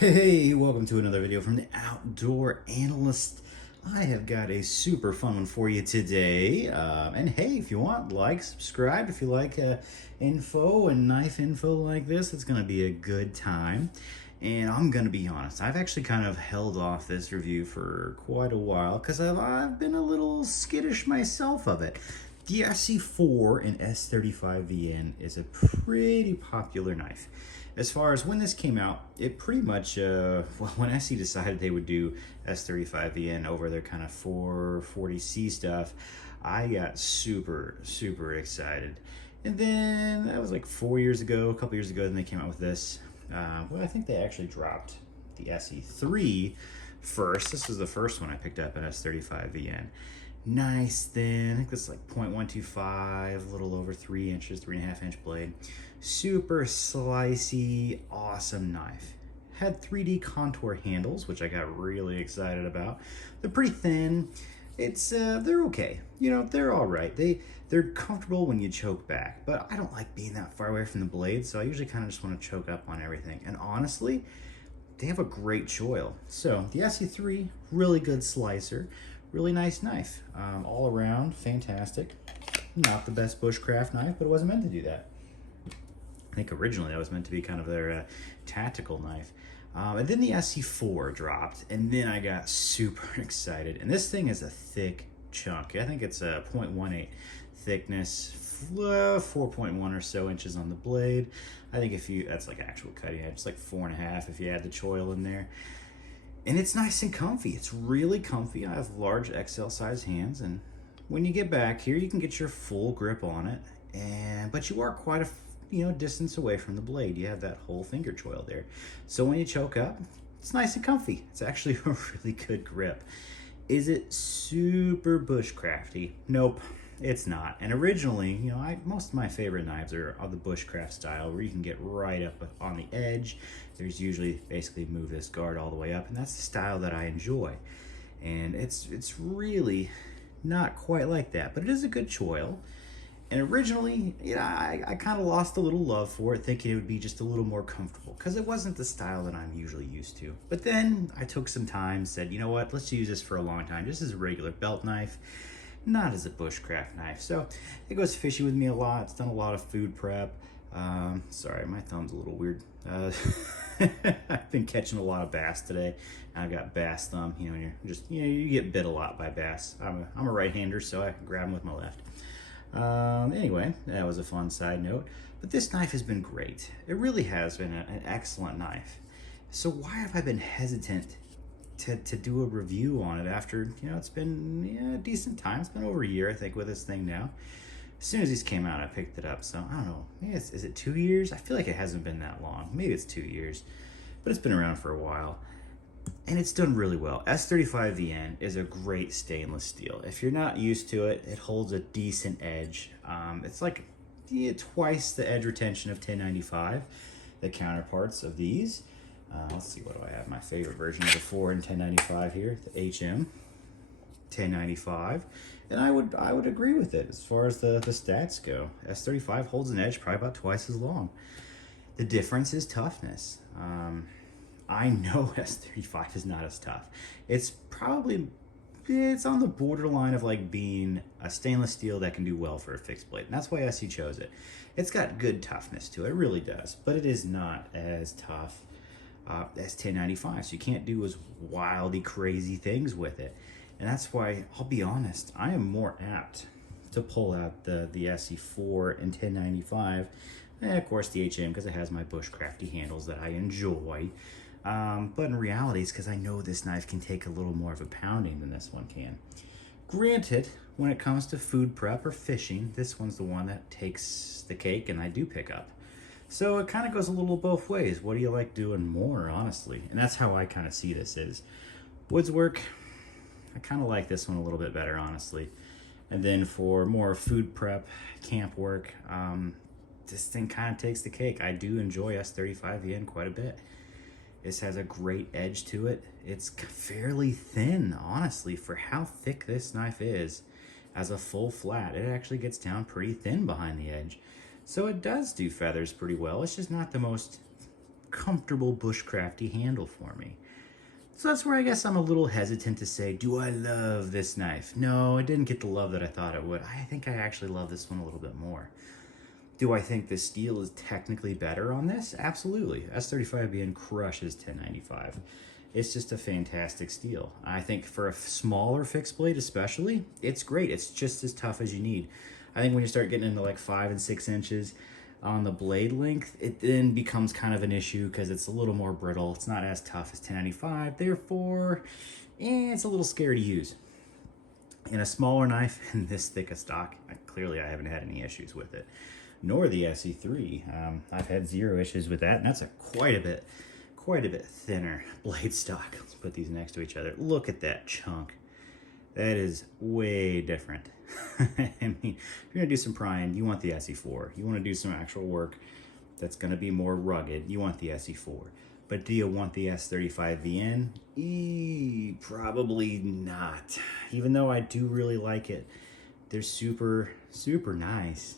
Hey, welcome to another video from the Outdoor Analyst. I have got a super fun one for you today. And hey, if you want, like, subscribe. If you like info and knife info like this, it's going to be a good time. And I'm going to be honest, I've actually kind of held off this review for quite a while because I've been a little skittish myself of it. The ESEE and s35vn is a pretty popular knife. As far as when this came out, it pretty much, when ESEE decided they would do s35vn over their kind of 440C stuff, I got super excited. And then that was like 4 years ago, a couple years ago, then they came out with this. Well, I think they actually dropped the ESEE first. This was the first one I picked up, an s35vn. Nice thin, I think this is like 0.125, a little over 3 inches, 3.5 inch blade. Super slicey, awesome knife. Had 3D contour handles, which I got really excited about. They're pretty thin. They're okay. You know, they're all right. They're comfortable when you choke back, but I don't like being that far away from the blade, so I usually kind of just want to choke up on everything. And honestly, they have a great choil. So the ESEE, really good slicer, really nice knife. All around, fantastic. Not the best bushcraft knife, but it wasn't meant to do that. I think originally that was meant to be kind of their tactical knife. And then the ESEE dropped, and then I got super excited. And this thing is a thick chunk. I think it's a 0.18 thickness, 4.1 or so inches on the blade. I think that's like actual cutting edge. It's like 4.5 if you add the choil in there. And it's nice and comfy. It's really comfy. I have large XL size hands, and when you get back here, you can get your full grip on it. But you are quite a distance away from the blade. You have that whole finger choil there. So when you choke up, it's nice and comfy. It's actually a really good grip. Is it super bushcrafty? Nope, it's not. And originally, most of my favorite knives are the bushcraft style, where you can get right up on the edge. There's usually basically move this guard all the way up, and that's the style that I enjoy. And it's really not quite like that, but it is a good choil. And originally, I kind of lost a little love for it, thinking it would be just a little more comfortable, because it wasn't the style that I'm usually used to. But then I took some time, said, you know what, let's use this for a long time, just as a regular belt knife, not as a bushcraft knife. So it goes fishing with me a lot. It's done a lot of food prep. Sorry, my thumb's a little weird. I've been catching a lot of bass today. I've got bass thumb. You get bit a lot by bass. I'm a right-hander, so I can grab them with my left. Anyway, that was a fun side note. But this knife has been great. It really has been an excellent knife. So why have I been hesitant to do a review on it after, it's been a decent time. It's been over a year, I think, with this thing now. As soon as these came out, I picked it up. So I don't know, maybe is it 2 years? I feel like it hasn't been that long. Maybe it's 2 years, but it's been around for a while. And it's done really well. S35vn is a great stainless steel. If you're not used to it, it holds a decent edge. It's like twice the edge retention of 1095, the counterparts of these. Let's see, what do I have? My favorite version of the 4 and 1095 here, the HM 1095. And I would agree with it as far as the stats go. S35 holds an edge probably about twice as long. The difference is toughness. I know S35 is not as tough. It's on the borderline of like being a stainless steel that can do well for a fixed blade. And that's why ESEE chose it. It's got good toughness to it, it really does. But it is not as tough as 1095. So you can't do as wildy, crazy things with it. And that's why, I'll be honest, I am more apt to pull out the ESEE and 1095. And of course the HM, because it has my bushcrafty handles that I enjoy. But in reality, it's because I know this knife can take a little more of a pounding than this one can. Granted, when it comes to food prep or fishing, this one's the one that takes the cake and I do pick up. So it kind of goes a little both ways. What do you like doing more, honestly? And that's how I kind of see this is. Woods work, I kind of like this one a little bit better, honestly. And then for more food prep, camp work, this thing kind of takes the cake. I do enjoy s35vn quite a bit. This has a great edge to it. It's fairly thin, honestly, for how thick this knife is. As a full flat, it actually gets down pretty thin behind the edge. So it does do feathers pretty well. It's just not the most comfortable bushcrafty handle for me. So that's where I guess I'm a little hesitant to say, do I love this knife? No, it didn't get the love that I thought it would. I think I actually love this one a little bit more. Do I think the steel is technically better on this? Absolutely. S35vn crushes 1095. It's just a fantastic steel. I think for a smaller fixed blade especially, it's great. It's just as tough as you need. I think when you start getting into like 5 and 6 inches on the blade length, it then becomes kind of an issue because it's a little more brittle. It's not as tough as 1095, therefore, it's a little scary to use. In a smaller knife and this thick a stock, clearly I haven't had any issues with it, nor the ESEE. I've had 0 issues with that, and that's quite a bit thinner blade stock. Let's put these next to each other. Look at that chunk. That is way different. I mean, if you're gonna do some prying, you want the ESEE4. You want to do some actual work that's gonna be more rugged, you want the ESEE4. But do you want the S35vn? Probably not. Even though I do really like it, they're super, super nice.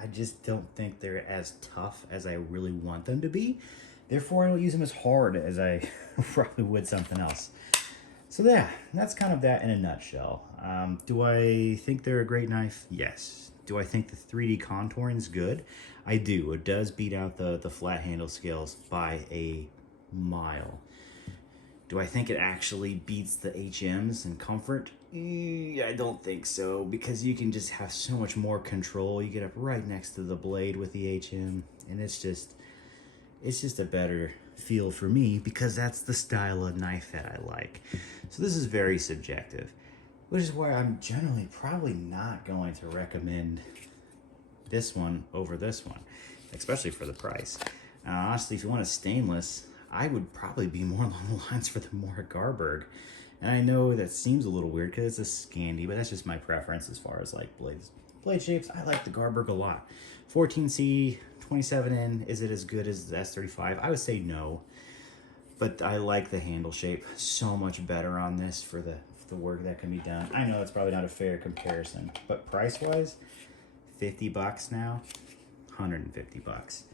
I just don't think they're as tough as I really want them to be. Therefore, I don't use them as hard as I probably would something else. So yeah, that's kind of that in a nutshell. Do I think they're a great knife? Yes. Do I think the 3D contouring is good? I do. It does beat out the flat handle scales by a mile. Do I think it actually beats the HMs in comfort? I don't think so, because you can just have so much more control. You get up right next to the blade with the HM, and it's just a better feel for me because that's the style of knife that I like. So this is very subjective, which is why I'm generally probably not going to recommend this one over this one, especially for the price. Honestly, if you want a stainless, I would probably be more along the lines for the more Garberg. And I know that seems a little weird because it's a Scandi, but that's just my preference as far as like blade shapes. I like the Garberg a lot. 14C, 27N, is it as good as the S35? I would say no, but I like the handle shape so much better on this for the work that can be done. I know it's probably not a fair comparison, but price-wise, 50 bucks now, 150 bucks.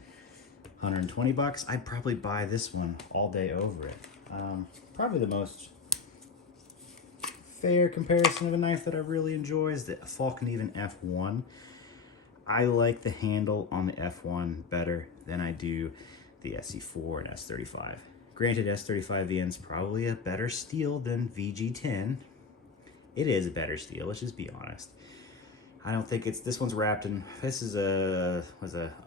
120 bucks, I'd probably buy this one all day over it. Probably the most fair comparison of a knife that I really enjoy is the Falcon F1. I like the handle on the F1 better than I do the SE4 and S35. Granted, S35VN is probably a better steel than VG10. It is a better steel, let's just be honest. I don't think this one's wrapped in, this is a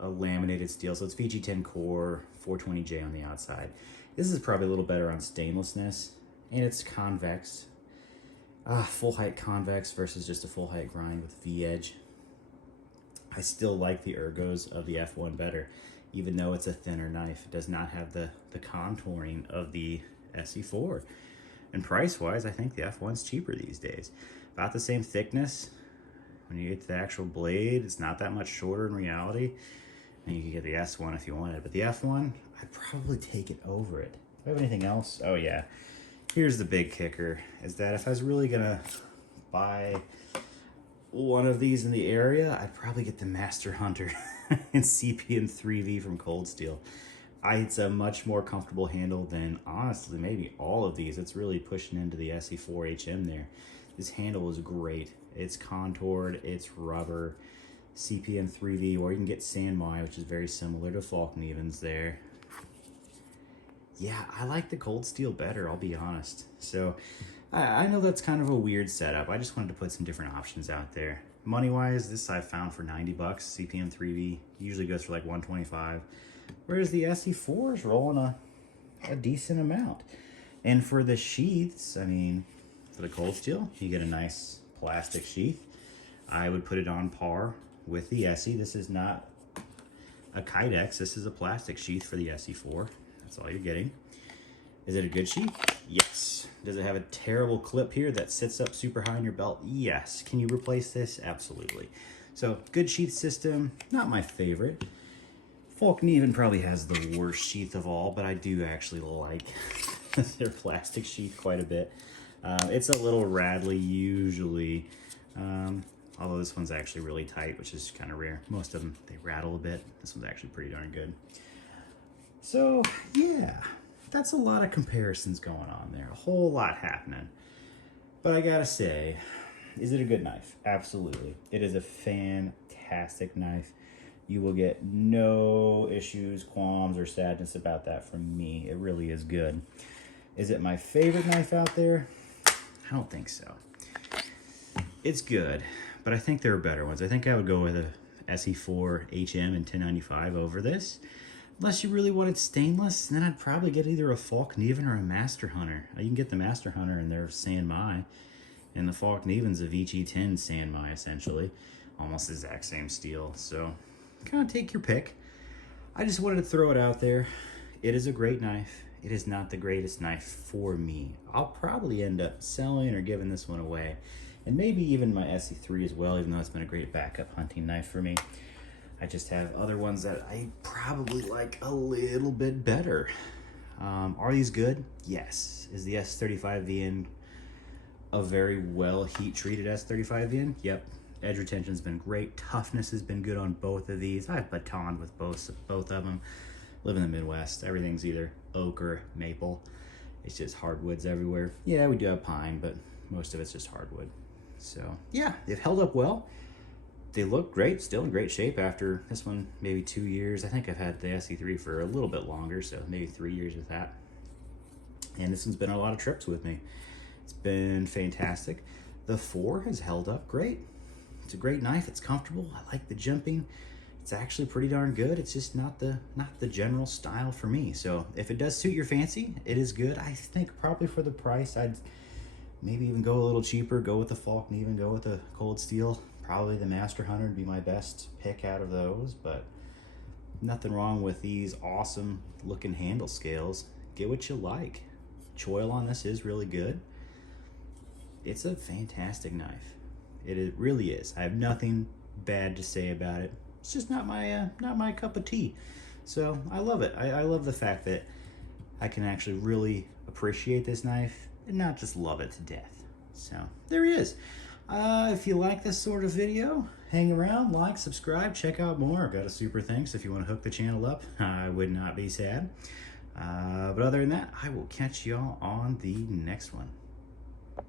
laminated steel, so it's VG10 core, 420J on the outside. This is probably a little better on stainlessness, and it's convex. Full height convex versus just a full height grind with V-edge. I still like the ergos of the F1 better, even though it's a thinner knife. It does not have the contouring of the SE4. And price-wise, I think the F1's cheaper these days. About the same thickness. When you get to the actual blade, it's not that much shorter in reality. And you can get the S1 if you wanted. But the F1, I'd probably take it over it. Do I have anything else? Oh yeah. Here's the big kicker, is that if I was really gonna buy one of these in the area, I'd probably get the Master Hunter in CPM3V from Cold Steel. It's a much more comfortable handle than, honestly, maybe all of these. It's really pushing into the SE4 HM there. This handle is great. It's contoured, it's rubber, CPM3V, or you can get Sanmai, which is very similar to Falcon Evens there. Yeah, I like the Cold Steel better, I'll be honest. So I know that's kind of a weird setup. I just wanted to put some different options out there. Money-wise, this I found for 90 bucks. CPM3V usually goes for like 125, whereas the SE4 is rolling a decent amount. And for the sheaths, I mean, for the Cold Steel, you get a nice plastic sheath. I would put it on par with the ESEE. This is not a Kydex. This is a plastic sheath for the SE4. That's all you're getting. Is it a good sheath? Yes. Does it have a terrible clip here that sits up super high in your belt? Yes. Can you replace this? Absolutely. So, good sheath system, not my favorite. Falcon even probably has the worst sheath of all, but I do actually like their plastic sheath quite a bit. It's a little rattly usually, although this one's actually really tight, which is kind of rare. Most of them, they rattle a bit. This one's actually pretty darn good. So yeah, that's a lot of comparisons going on there, a whole lot happening. But I gotta say, is it a good knife? Absolutely. It is a fantastic knife. You will get no issues, qualms, or sadness about that from me. It really is good. Is it my favorite knife out there? I don't think so. It's good, but I think there are better ones. I think I would go with a ESEE HM and 1095 over this. Unless you really wanted stainless, then I'd probably get either a Falk Neven or a Master Hunter. You can get the Master Hunter in their San Mai, and the Falk Neven's a VG10 San Mai, essentially. Almost the exact same steel, so kind of take your pick. I just wanted to throw it out there. It is a great knife. It is not the greatest knife for me. I'll probably end up selling or giving this one away, and maybe even my ESEE as well, even though it's been a great backup hunting knife for me. I just have other ones that I probably like a little bit better. Are these good? Yes. Is the S35vn a very well heat-treated S35vn? Yep. Edge retention's been great. Toughness has been good on both of these. I've batoned with both of them. Live in the Midwest. Everything's either oak or maple. It's just hardwoods everywhere. Yeah, we do have pine, but most of it's just hardwood. So yeah, they've held up well. They look great, still in great shape after this one, maybe 2 years. I think I've had the ESEE for a little bit longer, so maybe 3 years with that. And this one's been on a lot of trips with me. It's been fantastic. The 4 has held up great. It's a great knife, it's comfortable. I like the jumping. It's actually pretty darn good. It's just not the general style for me. So if it does suit your fancy, it is good. I think probably for the price, I'd maybe even go a little cheaper, go with the Falk Neven, go with the cold steel. Probably the Master Hunter would be my best pick out of those, but nothing wrong with these awesome looking handle scales. Get what you like. Choil on this is really good. It's a fantastic knife. It really is. I have nothing bad to say about it. It's just not my cup of tea. So I love it. I love the fact that I can actually really appreciate this knife and not just love it to death. So there he is. If you like this sort of video, hang around, like, subscribe, check out more. I've got a super thanks if you want to hook the channel up. I would not be sad. But other than that, I will catch y'all on the next one.